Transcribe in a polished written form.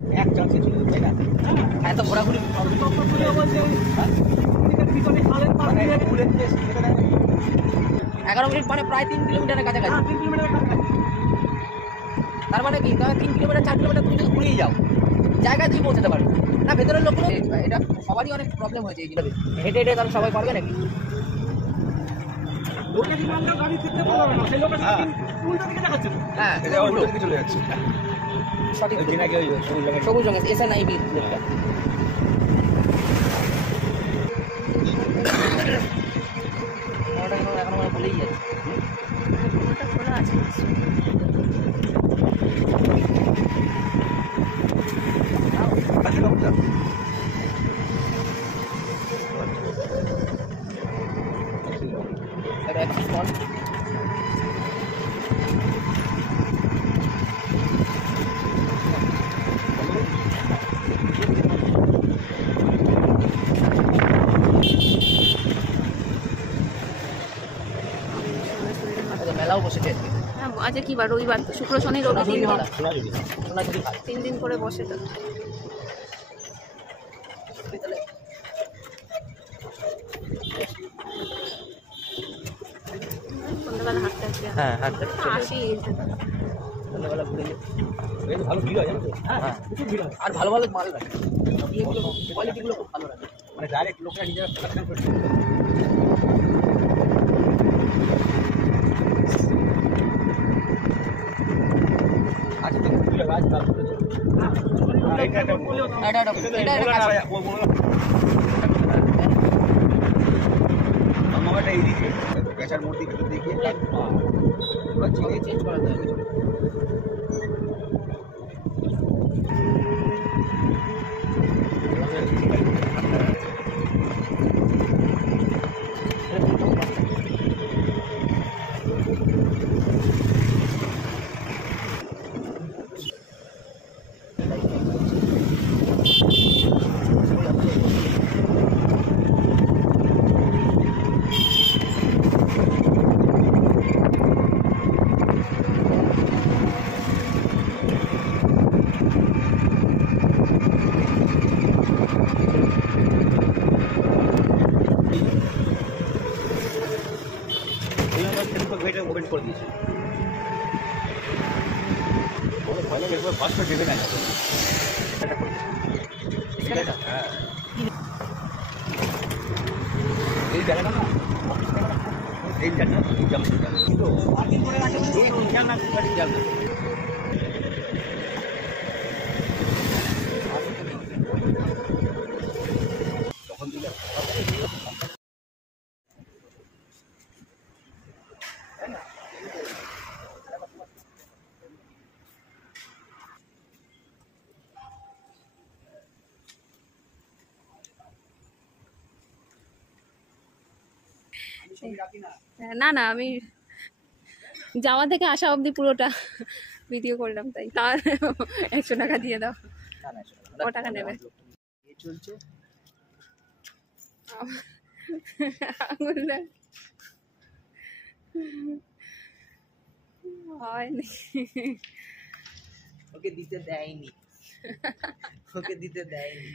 এক চান্সে চলে যাবে, তাই না? এত ঘোরাঘুরি 11 মিনিট মানে প্রায় 3 কিলোমিটারের কাছাকাছি। তার মানে কি 3 কিলোমিটার 4 কিলোমিটার তুমি যদি ঘুরিয়ে যাও জায়গায় তুমি পৌঁছাতে পারবে না। ভেতরের লোক এটা সবারই অনেক প্রবলেম হয়েছে এই জিনিসটা, হেঁটে হেঁটে তাহলে সবাই পারবে নাকি? হ্যাঁ চলে যাচ্ছে সঠিক, সবুজ রঙের SNIB লেখা। এখন আমরা ভুলেই যাচ্ছি। খোলা আছে মেলাও বসেছে আজকে কি বার? রবিবার, শুক্র শনি রবি 3 দিন করে বসে। তো সন্ধ্যাবেলা হাঁটতে আসি। হ্যাঁ হাঁটতে আসি, সন্ধ্যাবেলা ঘুরে ভালো ভিড় হয়, জানো তো? হ্যাঁ প্রচুর ভিড় হয়, আর ভালো ভালো মাল রাখে, কোয়ালিটিগুলো খুব ভালো রাখে, মানে ডাইরেক্ট লোকেরা নিজেরা প্রোডাকশন করে। পেঁচার মূর্তি ভেতর দিয়ে চেঞ্জ করা যায়। ওপেন করে দিয়েছে, ফার্স্ট দেবে না। এই জায়গাটা না, এই জায়গাটা তখন দিলে না না, আমি যাওয়া থেকে আসা অবধি পুরোটা ভিডিও করলাম, তাই তার 100 টাকা দিয়ে দাও। ক টাকা নেবে? চলছে হয়নি, ওকে দিতে দেয়নি, ওকে দিতে দেয়নি।